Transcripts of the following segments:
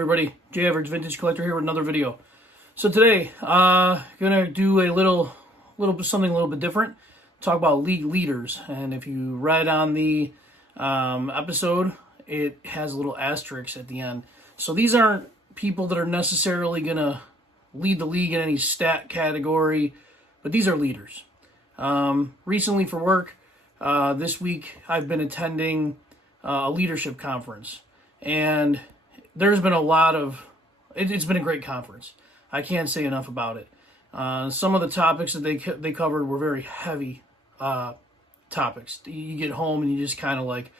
everybody, J Average Vintage Collector here with another video. So today, gonna do a little something a little bit different. Talk about league leaders, and if you read on the episode, it has a little asterisk at the end. So these aren't people that are necessarily gonna lead the league in any stat category, but these are leaders. Recently for work, this week I've been attending a leadership conference, and there's been a lot of, it's been a great conference. I can't say enough about it. Some of the topics that they covered were very heavy topics. You get home and you just kind of like,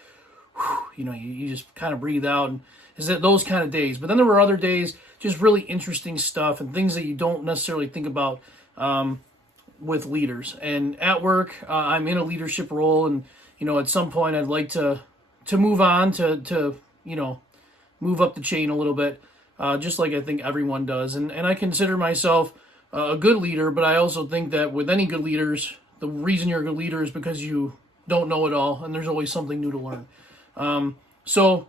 whew, you just kind of breathe out, and is that those kind of days. But then there were other days, just really interesting stuff and things that you don't necessarily think about with leaders. And at work, I'm in a leadership role, and at some point I'd like to move on to move up the chain a little bit, just like I think everyone does. And I consider myself a good leader, but I also think that with any good leaders, the reason you're a good leader is because you don't know it all, and there's always something new to learn. So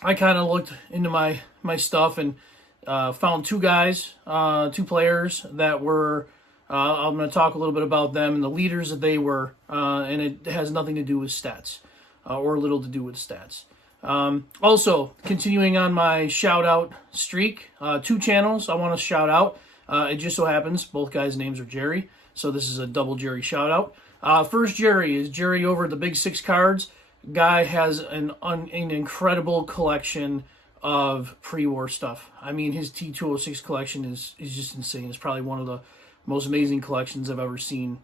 I kind of looked into my stuff and found two players that were, I'm going to talk a little bit about them and the leaders that they were, and it has nothing to do with stats, or little to do with stats. Also, continuing on my shout-out streak, two channels I want to shout out. It just so happens both guys' names are Jerry, so this is a double Jerry shout-out. First Jerry is Jerry over at the Big Six Cards. Guy has an incredible collection of pre-war stuff. I mean, his T206 collection is just insane. It's probably one of the most amazing collections I've ever seen.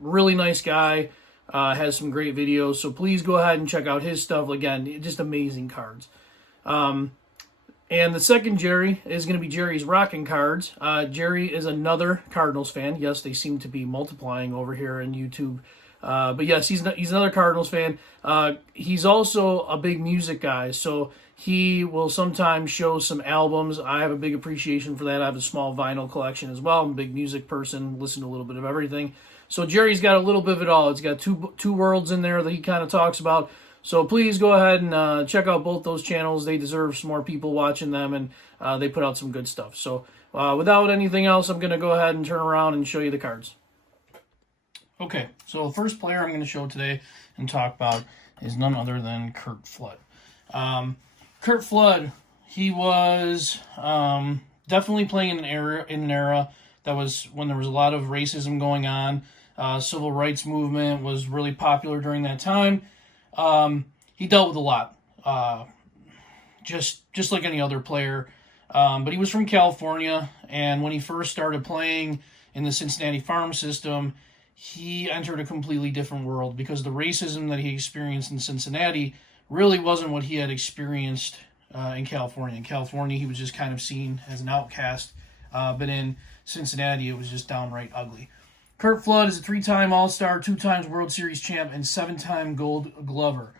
Really nice guy. Has some great videos, so please go ahead and check out his stuff. Again, just amazing cards. And the second Jerry is going to be Jerry's Rockin' Cards. Jerry is another Cardinals fan. Yes, they seem to be multiplying over here in YouTube. But yes, he's another Cardinals fan. He's also a big music guy, so he will sometimes show some albums. I have a big appreciation for that. I have a small vinyl collection as well. I'm a big music person, listen to a little bit of everything. So Jerry's got a little bit of it all. It's got two worlds in there that he kind of talks about. So please go ahead and check out both those channels. They deserve some more people watching them, and they put out some good stuff. So without anything else, I'm going to go ahead and turn around and show you the cards. Okay, so the first player I'm going to show today and talk about is none other than Curt Flood. Curt Flood, he was definitely playing in an era that was when there was a lot of racism going on. Civil rights movement was really popular during that time. He dealt with a lot, just like any other player. But he was from California, and when he first started playing in the Cincinnati farm system, he entered a completely different world because the racism that he experienced in Cincinnati really wasn't what he had experienced in California. In California, he was just kind of seen as an outcast, but in Cincinnati, it was just downright ugly. Curt Flood is a 3-time All-Star, 2 times World Series champ, and 7-time Gold Glover.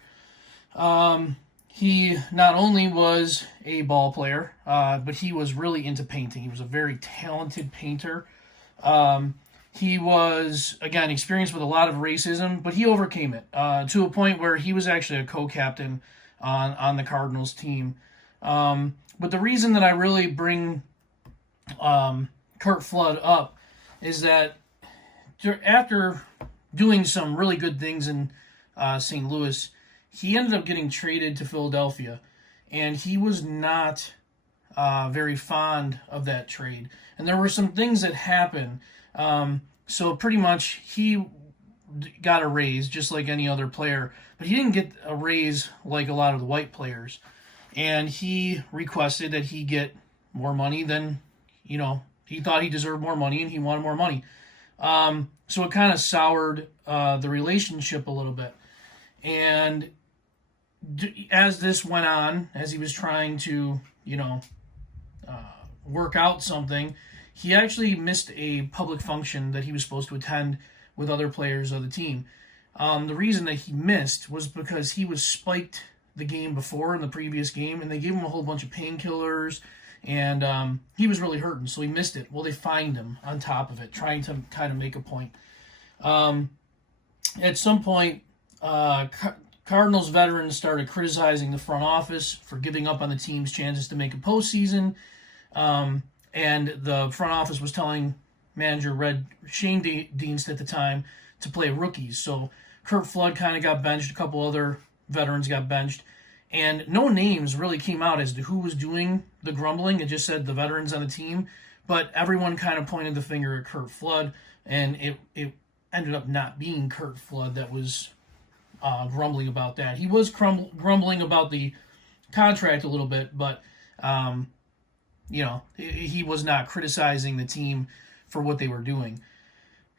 He not only was a ball player, but he was really into painting. He was a very talented painter. He was, again, experienced with a lot of racism, but he overcame it to a point where he was actually a co-captain on the Cardinals team. But the reason that I really bring Curt Flood up is that after doing some really good things in St. Louis, he ended up getting traded to Philadelphia, and he was not very fond of that trade. And there were some things that happened. So pretty much he got a raise just like any other player, but he didn't get a raise like a lot of the white players. And he requested that he get more money than, he thought he deserved more money, and he wanted more money. So it kind of soured the relationship a little bit. And as this went on, as he was trying to, work out something, he actually missed a public function that he was supposed to attend with other players of the team. The reason that he missed was because he was spiked the game before in the previous game, and they gave him a whole bunch of painkillers, and he was really hurting, so he missed it. Well, they fined him on top of it, trying to kind of make a point. At some point, Cardinals veterans started criticizing the front office for giving up on the team's chances to make a postseason. And the front office was telling manager Shane Dienst at the time to play rookies. So Curt Flood kind of got benched. A couple other veterans got benched. And no names really came out as to who was doing the grumbling. It just said the veterans on the team. But everyone kind of pointed the finger at Curt Flood. And it ended up not being Curt Flood that was grumbling about that. He was grumbling about the contract a little bit, but he was not criticizing the team for what they were doing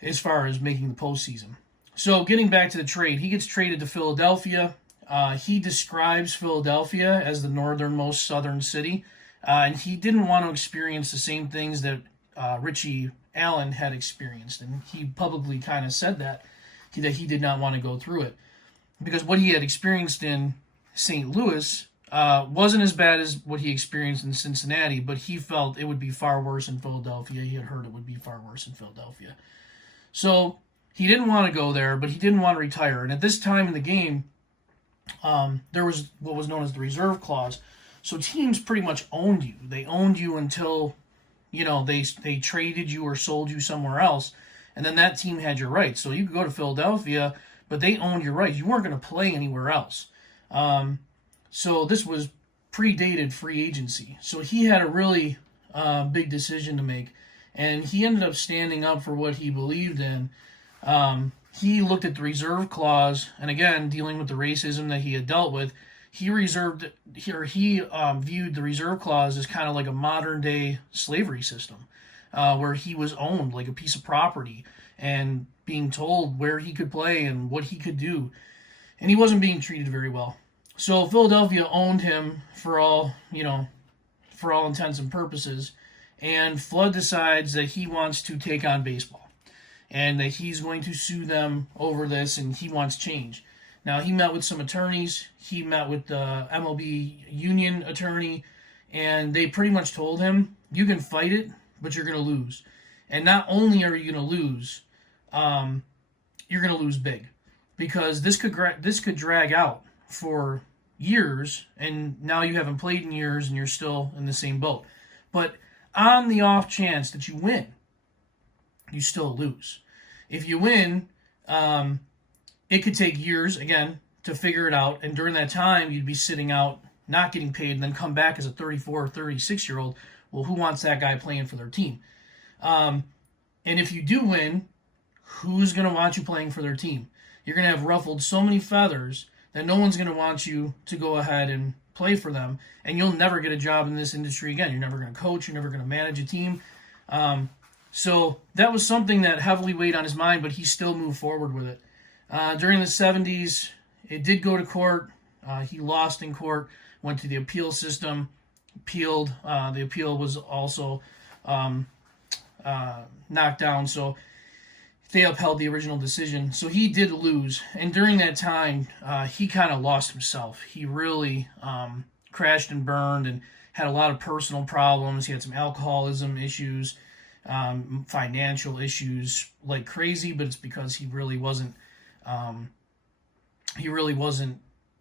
as far as making the postseason. So getting back to the trade, he gets traded to Philadelphia. He describes Philadelphia as the northernmost southern city, and he didn't want to experience the same things that Richie Allen had experienced, and he publicly kind of said that he did not want to go through it, because what he had experienced in St. Louis wasn't as bad as what he experienced in Cincinnati, but he felt it would be far worse in Philadelphia. He had heard it would be far worse in Philadelphia. So he didn't want to go there, but he didn't want to retire. And at this time in the game, there was what was known as the reserve clause. So teams pretty much owned you. They owned you until, they traded you or sold you somewhere else, and then that team had your rights. So you could go to Philadelphia, but they owned your rights. You weren't going to play anywhere else. So this was predated free agency. So he had a really big decision to make, and he ended up standing up for what he believed in. He looked at the reserve clause, and again, dealing with the racism that he had dealt with, he viewed the reserve clause as kind of like a modern day slavery system, where he was owned like a piece of property and being told where he could play and what he could do, and he wasn't being treated very well. So Philadelphia owned him for all intents and purposes, and Flood decides that he wants to take on baseball and that he's going to sue them over this, and he wants change. Now, he met with some attorneys. He met with the MLB union attorney, and they pretty much told him, you can fight it, but you're going to lose. And not only are you going to lose, you're going to lose big, because this could drag out for years, and now you haven't played in years and you're still in the same boat. But on the off chance that you win, you still lose. If you win, it could take years, again, to figure it out, and during that time, you'd be sitting out, not getting paid, and then come back as a 34 or 36-year-old. Well, who wants that guy playing for their team? And if you do win, who's going to want you playing for their team? You're going to have ruffled so many feathers that no one's going to want you to go ahead and play for them, and you'll never get a job in this industry again. You're never going to coach. You're never going to manage a team. So that was something that heavily weighed on his mind, but he still moved forward with it. During the 70s, it did go to court. He lost in court, went to the appeal system, appealed. The appeal was also knocked down, so they upheld the original decision. So he did lose, and during that time, he kind of lost himself. He really crashed and burned and had a lot of personal problems. He had some alcoholism issues, financial issues like crazy, but it's because he really wasn't,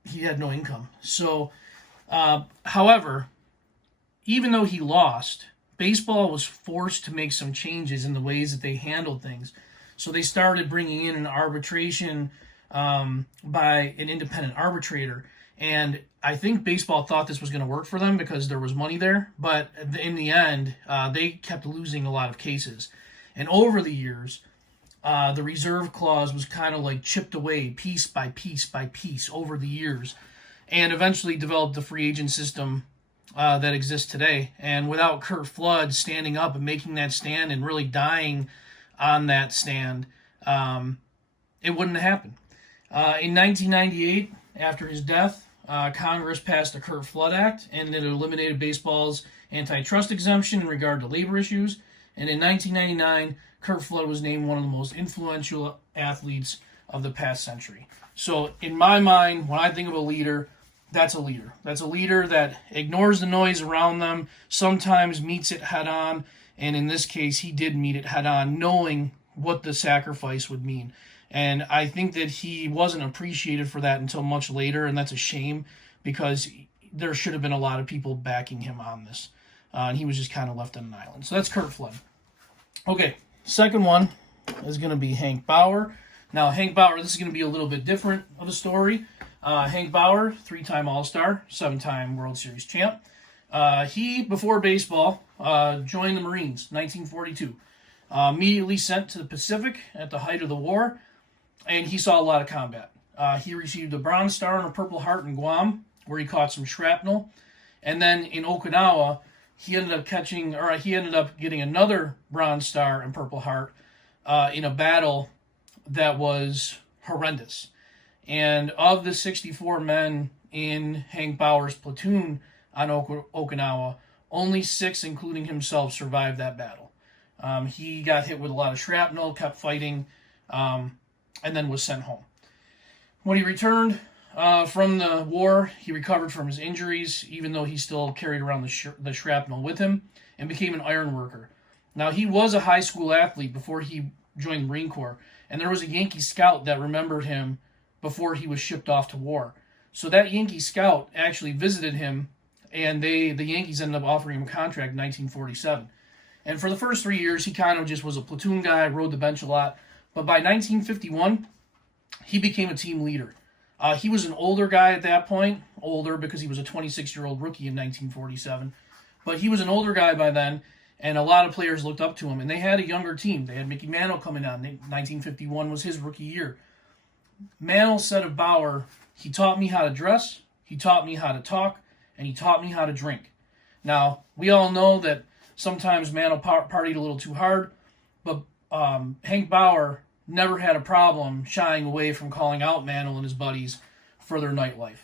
he had no income. So, however, even though he lost, baseball was forced to make some changes in the ways that they handled things. So they started bringing in an arbitration by an independent arbitrator. And I think baseball thought this was going to work for them because there was money there. But in the end, they kept losing a lot of cases. And over the years, the reserve clause was kind of like chipped away piece by piece by piece over the years, and eventually developed the free agent system that exists today. And without Curt Flood standing up and making that stand and really dying on that stand, it wouldn't have happened. In 1998, after his death, Congress passed the Curt Flood Act, and it eliminated baseball's antitrust exemption in regard to labor issues. And in 1999, Curt Flood was named one of the most influential athletes of the past century. So in my mind, when I think of a leader, that's a leader. That's a leader that ignores the noise around them, sometimes meets it head on, and in this case, he did meet it head on, knowing what the sacrifice would mean. And I think that he wasn't appreciated for that until much later, and that's a shame because there should have been a lot of people backing him on this. And he was just kind of left on an island. So that's Curt Flood. Okay, second one is going to be Hank Bauer. Now, Hank Bauer, this is going to be a little bit different of a story. Hank Bauer, 3-time All-Star, 7-time World Series champ. He, before baseball, joined the Marines, 1942. Immediately sent to the Pacific at the height of the war, and he saw a lot of combat. He received a Bronze Star and a Purple Heart in Guam, where he caught some shrapnel. And then in Okinawa, he ended up getting another Bronze Star and Purple Heart in a battle that was horrendous. And of the 64 men in Hank Bauer's platoon on Okinawa, only 6, including himself, survived that battle. He got hit with a lot of shrapnel, kept fighting, and then was sent home. When he returned from the war, he recovered from his injuries, even though he still carried around the shrapnel with him, and became an iron worker. Now, he was a high school athlete before he joined the Marine Corps, and there was a Yankee scout that remembered him before he was shipped off to war. So that Yankee scout actually visited him, and the Yankees ended up offering him a contract in 1947. And for the first 3 years, he kind of just was a platoon guy, rode the bench a lot. But by 1951, he became a team leader. He was an older guy at that point, older because he was a 26-year-old rookie in 1947. But he was an older guy by then, and a lot of players looked up to him. And they had a younger team. They had Mickey Mantle coming on. 1951 was his rookie year. Mantle said of Bauer, he taught me how to dress, he taught me how to talk, and he taught me how to drink. Now, we all know that sometimes Mantle partied a little too hard, but Hank Bauer never had a problem shying away from calling out Mantle and his buddies for their nightlife.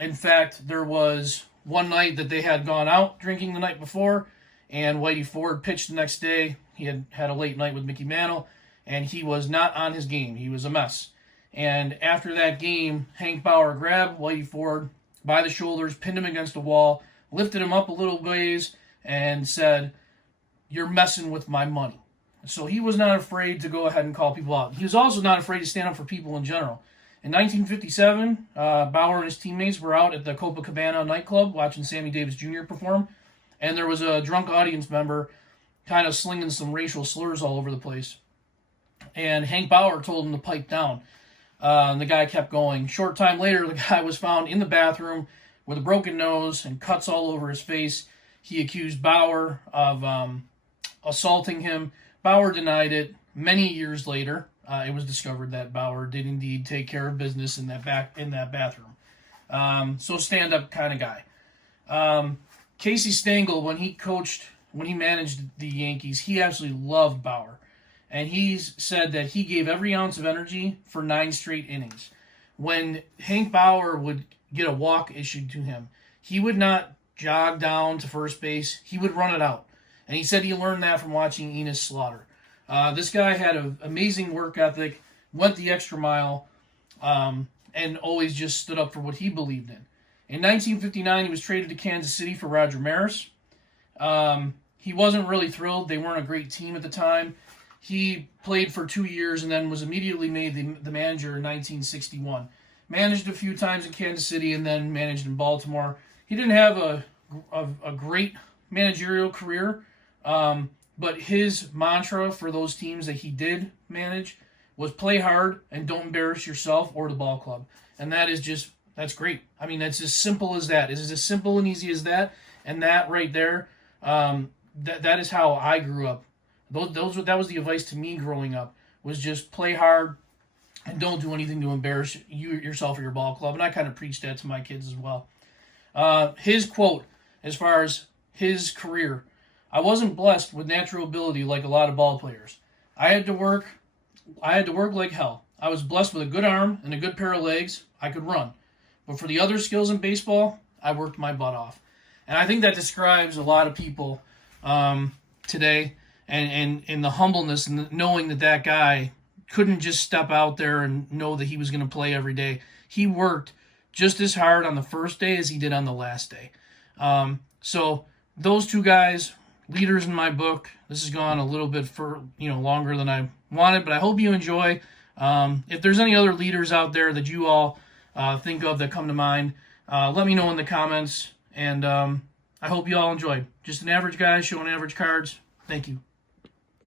In fact, there was one night that they had gone out drinking the night before, and Whitey Ford pitched the next day. He had a late night with Mickey Mantle, and he was not on his game. He was a mess. And after that game, Hank Bauer grabbed Whitey Ford by the shoulders, pinned him against a wall, lifted him up a little ways, and said, "You're messing with my money." So he was not afraid to go ahead and call people out. He was also not afraid to stand up for people in general. In 1957, Bauer and his teammates were out at the Copacabana nightclub watching Sammy Davis Jr. perform, and there was a drunk audience member kind of slinging some racial slurs all over the place. And Hank Bauer told him to pipe down. And the guy kept going. Short time later, the guy was found in the bathroom with a broken nose and cuts all over his face. He accused Bauer of assaulting him. Bauer denied it. Many years later, it was discovered that Bauer did indeed take care of business in that bathroom. So stand-up kind of guy. Casey Stengel, when he managed the Yankees, he absolutely loved Bauer. And he's said that he gave every ounce of energy for 9 straight innings. When Hank Bauer would get a walk issued to him, he would not jog down to first base. He would run it out. And he said he learned that from watching Enos Slaughter. This guy had an amazing work ethic, went the extra mile, and always just stood up for what he believed in. In 1959, he was traded to Kansas City for Roger Maris. He wasn't really thrilled. They weren't a great team at the time. He played for 2 years and then was immediately made the manager in 1961. Managed a few times in Kansas City and then managed in Baltimore. He didn't have a great managerial career, but his mantra for those teams that he did manage was play hard and don't embarrass yourself or the ball club. And that's great. I mean, that's as simple as that. It's as simple and easy as that. And that right there, that is how I grew up. That was the advice to me growing up, was just play hard and don't do anything to embarrass yourself or your ball club. And I kind of preached that to my kids as well. His quote, as far as his career, "I wasn't blessed with natural ability like a lot of ball players. I had to work like hell. I was blessed with a good arm and a good pair of legs. I could run. But for the other skills in baseball, I worked my butt off." And I think that describes a lot of people today, and in the humbleness and knowing that guy couldn't just step out there and know that he was going to play every day. He worked just as hard on the first day as he did on the last day. So those two guys, leaders in my book. This has gone a little bit longer than I wanted, but I hope you enjoy. If there's any other leaders out there that you all think of that come to mind, let me know in the comments. And I hope you all enjoyed. Just an average guy showing average cards. Thank you.